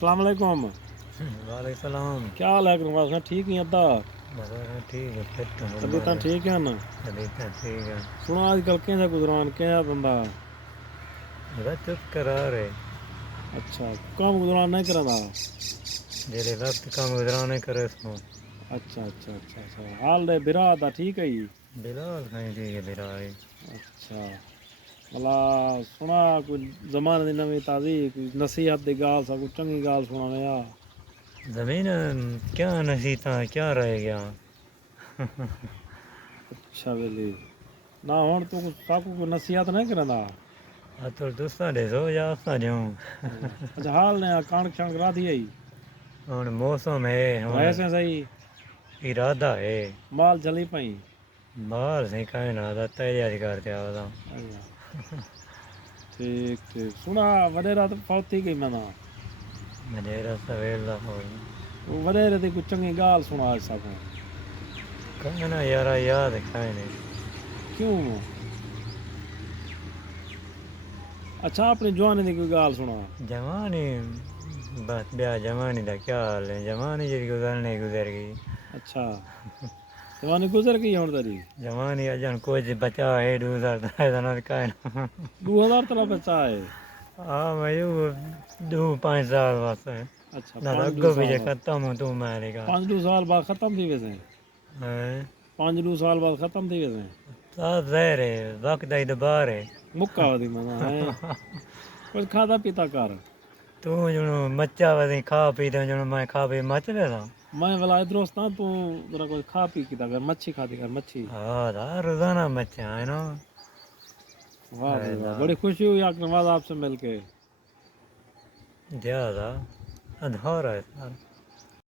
السلام علیکم۔ وعلیکم السلام۔ کیا حال ہے نواز صاحب؟ ٹھیک ہیں ادا؟ ٹھیک ہے فٹ ہوں طبیعت ٹھیک ہے نا؟ طبیعت ٹھیک ہے۔ سنا آج کل کیسا گزران کیا بندہ؟ بس چپ کرا رہے اچھا کام گزران نہیں کرنا؟ جیلے وقت کام گزرانے کرے سو۔ اچھا اچھا اچھا اچھا حال دے برا دا ٹھیک ہے جی؟ بلال کھائیں ٹھیک ہے بلال۔ اچھا بلا سنا کوئی زمانے دی نویں تازی کوئی نصیحت دی گال سا کوئی چنگی گال سنا یا؟ زمین کیا نصیحت کیا رہ گیا۔ اچھا ویلی نہ ہوں تو سب کو نصیحت نہیں کرنا؟ تو دوستاں دے سو یا آساں جاؤں۔ اچھا حال نے کانک شانک را دی ہے ہوں موسم ہے ہوں ویسے صحیح ارادہ ہے مال جلی پئی باہر سے کہیں نہ آتا تیاری کرتے آتا۔ ٹھیک ٹھیک سنا وڈیرا تو فوت تھی گئی میں نا میرا سویل دا ہو وڈیرے دی کوئی چنگی گال سنا آج سکوں؟ کہیں نہ یارا یاد کہیں نہیں۔ کیوں؟ اچھا اپنی جوانی دی کوئی گال سنا۔ جوانی بس بیا جوانی دا کیا حال ہے، جوانی جی گزرنے گزر گئی۔ اچھا جوانی گزر گئی ہوں تیری؟ جوانی اجن کچھ بچا ہے 2000 کہیں 2000 تلا بچا ہے؟ ہاں میں 2-5 سال بس ہے اچھا نہ 5-2 اگو بھی سال جے بعد ختم ہو تو مارے گا 5-2 سال بعد ختم تھی ویسے؟ 5-2 سال بعد ختم تھی ویسے؟ سب زہر ہے وقت ہے دوبار ہے۔ مکہ ودی منا ہے کچھ کھادا پیتا کر۔ تو جنوں مچا وے کھا پی تے جنوں میں کھا پی مچ ویلا۔ میں بلا ادھر تو ذرا کچھ کھا پی کیتا کر مچھی کھاتی کر مچھی۔ ہاں روزانہ مچا ہے نا۔ واہ بھائی واہ بڑی خوشی ہوئی نواز آپ سے مل کے۔ زیادہ ادھورا ہے سر۔